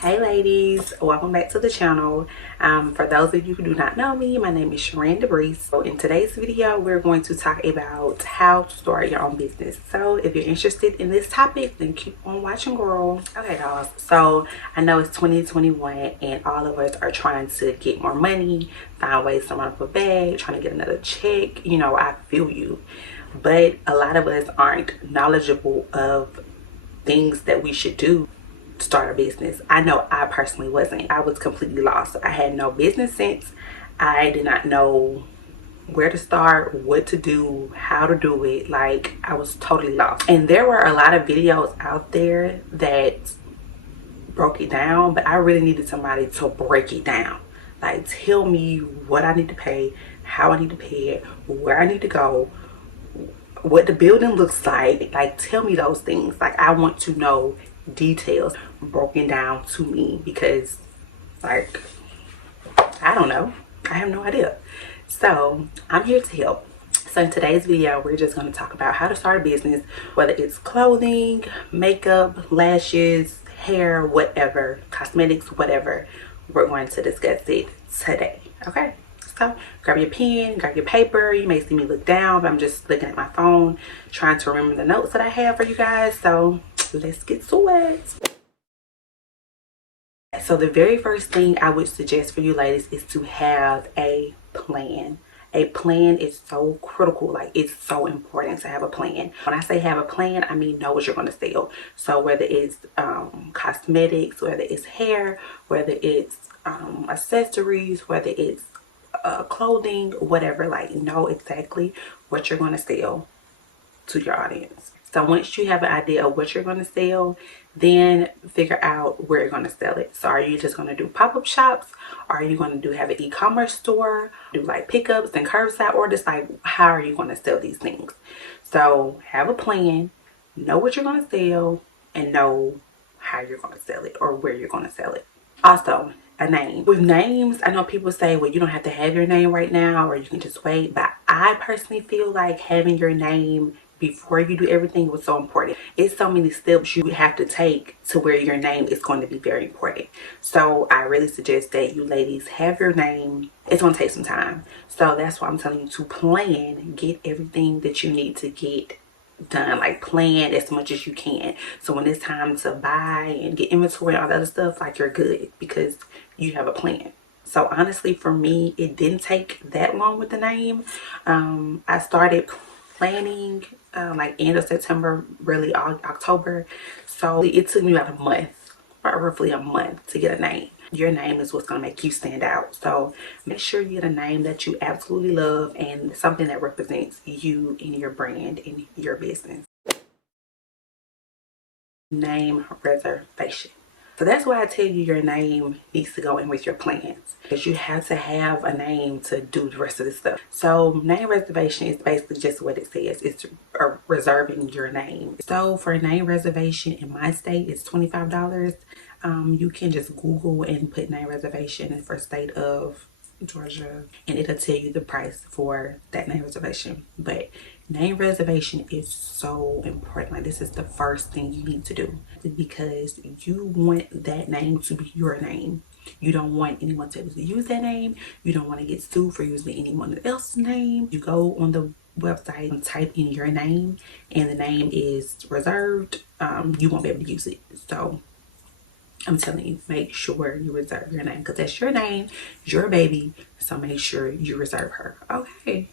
Hey ladies, welcome back to the channel. For those of you who do not know me, my name is Sharon DeBreeze. So in today's video, we're going to talk about how to start your own business. So if you're interested in this topic, then keep on watching, girl. Okay, guys. So I know it's 2021 and all of us are trying to get more money, find ways to run up a bag, trying to get another check. You know, I feel you. But a lot of us aren't knowledgeable of things that we should do start a business. I know I personally wasn't. I was completely lost. I had no business sense. I did not know where to start, what to do, how to do it. Like, I was totally lost. And there were a lot of videos out there that broke it down, but I really needed somebody to break it down. Like, tell me what I need to pay, how I need to pay it, where I need to go, what the building looks like. Like, tell me those things. Like, I want to know details broken down to me, because like, I don't know, I have no idea. So I'm here to help. So in today's video, we're just going to talk about how to start a business, whether it's clothing, makeup, lashes, hair, whatever, cosmetics, whatever. We're going to discuss it today. Okay, so grab your pen, grab your paper. You may see me look down, but I'm just looking at my phone, trying to remember the notes that I have for you guys. So let's get to it. So the very first thing I would suggest for you ladies is to have a plan. A plan is so critical. Like, it's so important to have a plan. When I say have a plan, I mean know what you're going to sell. So whether it's cosmetics, whether it's hair, whether it's accessories, whether it's clothing, whatever, like, know exactly what you're going to sell to your audience. So once you have an idea of what you're going to sell, then figure out where you're going to sell it. So are you just going to do pop-up shops? Are you going to have an e-commerce store? Do like pickups and curbside orders? Like, how are you going to sell these things? So have a plan, know what you're going to sell, and know how you're going to sell it or where you're going to sell it. Also, a name. With names, I know people say, well, you don't have to have your name right now, or you can just wait. But I personally feel like having your name before you do everything was so important. It's so many steps you have to take to where your name is going to be very important. So I really suggest that you ladies have your name. It's going to take some time. So that's why I'm telling you to plan, get everything that you need to get done. Like, plan as much as you can, so when it's time to buy and get inventory and all that other stuff, like, you're good because you have a plan. So honestly, for me, it didn't take that long with the name. I started planning like end of September, really October. So it took me about a month, or roughly a month, to get a name. Your name is what's going to make you stand out. So make sure you get a name that you absolutely love and something that represents you and your brand and your business. Name reservation. So that's why I tell you your name needs to go in with your plans, because you have to have a name to do the rest of the stuff. So name reservation is basically just what it says. It's reserving your name. So for a name reservation in my state, it's $25. You can just Google and put name reservation for state of Georgia, and it'll tell you the price for that name reservation. But name reservation is so important. Like, this is the first thing you need to do, because you want that name to be your name. You don't want anyone to use that name. You don't want to get sued for using anyone else's name. You go on the website and type in your name and the name is reserved, you won't be able to use it. So I'm telling you, make sure you reserve your name, because that's your name, your baby. So make sure you reserve her. Okay.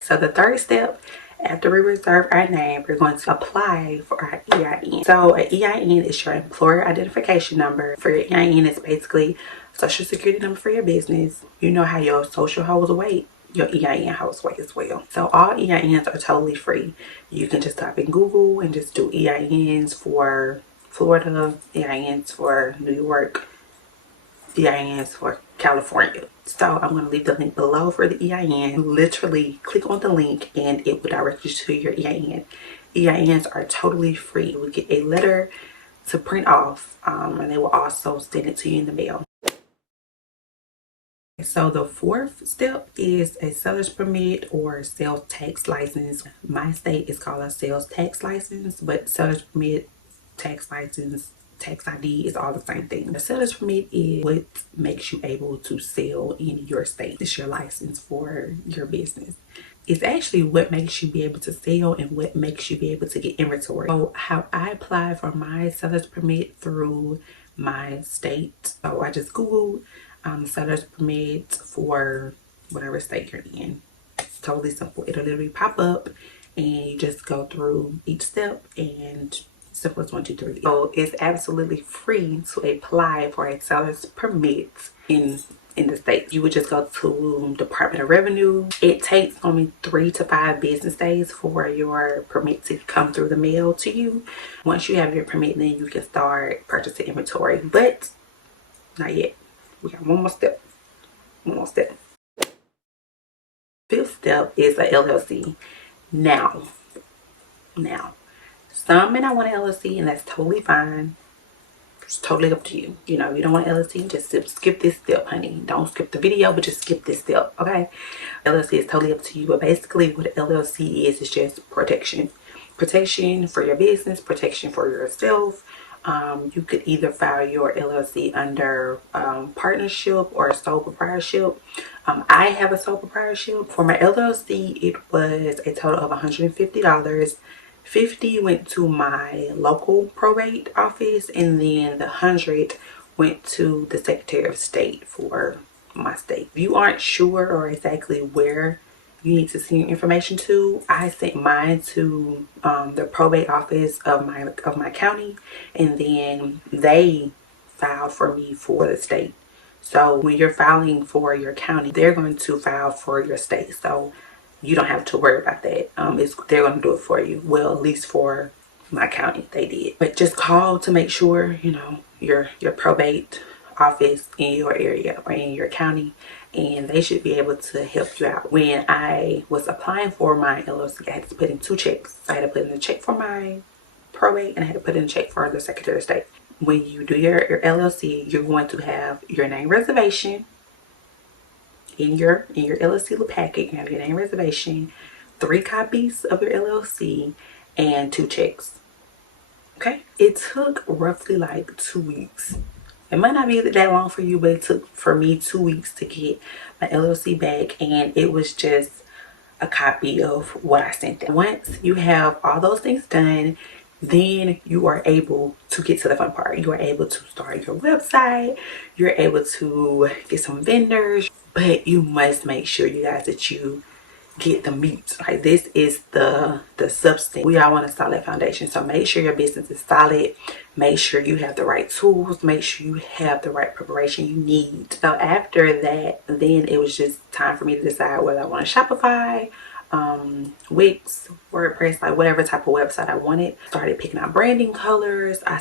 So the third step, after we reserve our name, we're going to apply for our EIN. So an EIN is your employer identification number. For your EIN, it's basically social security number for your business. You know how your social holds weight, your EIN holds weight as well. So all EINs are totally free. You can just type in Google and just do EINs for Florida, EINs for New York, EINs for California. So I'm going to leave the link below for the EIN. Literally click on the link and it will direct you to your EIN. EINs are totally free. You will get a letter to print off, and they will also send it to you in the mail. So the fourth step is a seller's permit or sales tax license. My state is called a sales tax license, but seller's permit tax license, tax ID is all the same thing. The seller's permit is what makes you able to sell in your state. It's your license for your business. It's actually what makes you be able to sell and what makes you be able to get inventory. So how I apply for my seller's permit through my state. So I just Googled seller's permit for whatever state you're in. It's totally simple. It'll literally pop up and you just go through each step, and simple as 1, 2, 3. So it's absolutely free to apply for a seller's permit in the States. You would just go to Department of Revenue. It takes only 3 to 5 business days for your permit to come through the mail to you. Once you have your permit, then you can start purchasing inventory, but not yet. We got one more step. One more step. 5th step is a LLC. Now, some may not want an LLC, and that's totally fine. It's totally up to you. You know, you don't want an LLC, just skip this step, honey. Don't skip the video, but just skip this step, okay? LLC is totally up to you, but basically what an LLC is just protection. Protection for your business, protection for yourself. You could either file your LLC under partnership or sole proprietorship. I have a sole proprietorship. For my LLC, it was a total of $150. 50 went to my local probate office, and then the 100 went to the Secretary of State for my state. If you aren't sure or exactly where you need to send your information to, I sent mine to the probate office of my county, and then they filed for me for the state. So when you're filing for your county, they're going to file for your state. So you don't have to worry about that. They're going to do it for you. Well, at least for my county, they did. But just call to make sure, you know, your probate office in your area or in your county, and they should be able to help you out. When I was applying for my LLC, I had to put in 2 checks. I had to put in a check for my probate, and I had to put in a check for the Secretary of State. When you do your LLC, you're going to have your name reservation in your LLC little packet. You have your name reservation, 3 copies of your LLC, and 2 checks. Okay, it took roughly like 2 weeks. It might not be that long for you, but it took for me 2 weeks to get my LLC back, and it was just a copy of what I sent them. Once you have all those things done, then you are able to get to the fun part. You are able to start your website. You're able to get some vendors, but you must make sure, you guys, that you get the meat. Like, this is the substance. We all want a solid foundation, so make sure your business is solid. Make sure you have the right tools. Make sure you have the right preparation you need. So after that, then it was just time for me to decide whether I want to Shopify, Wix, WordPress, like whatever type of website I wanted. Started picking out branding colors. I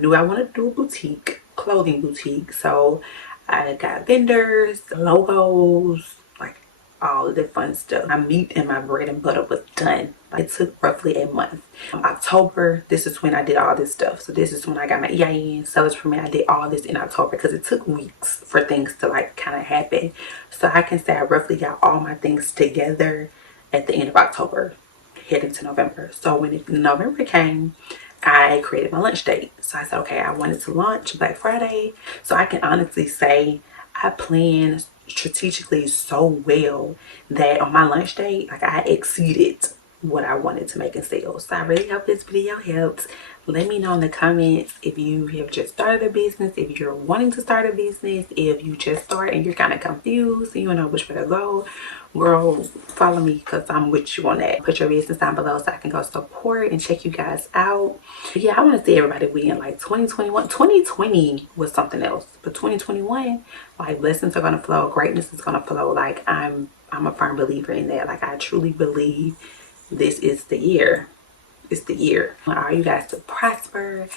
knew I wanted to do a boutique, clothing boutique. So I got vendors, logos, like all of the fun stuff. My meat and my bread and butter was done. It took roughly a month. October, this is when I did all this stuff. So this is when I got my EIN, seller's permit. I did all this in October because it took weeks for things to like kind of happen. So I can say I roughly got all my things together at the end of October, heading to November. So when November came, I created my launch date. So I said, okay, I wanted to launch Black Friday. So I can honestly say I planned strategically so well that on my launch date, like, I exceeded what I wanted to make in sales. So I really hope this video helps. Let me know in the comments if you have just started a business, if you're wanting to start a business, if you just start and you're kind of confused and you don't know which way to go. Girl, follow me because I'm with you on that. Put your business down below so I can go support and check you guys out. But yeah, I want to see everybody win. Like 2021, 2020 was something else, but 2021, like, blessings are gonna flow, greatness is gonna flow. Like, I'm a firm believer in that. Like, I truly believe this is the year. It's the year. I want all you guys to prosper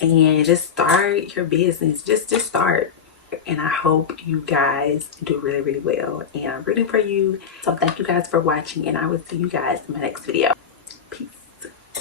and just start your business. Just start. And I hope you guys do really, really well. And I'm rooting for you. So thank you guys for watching, and I will see you guys in my next video.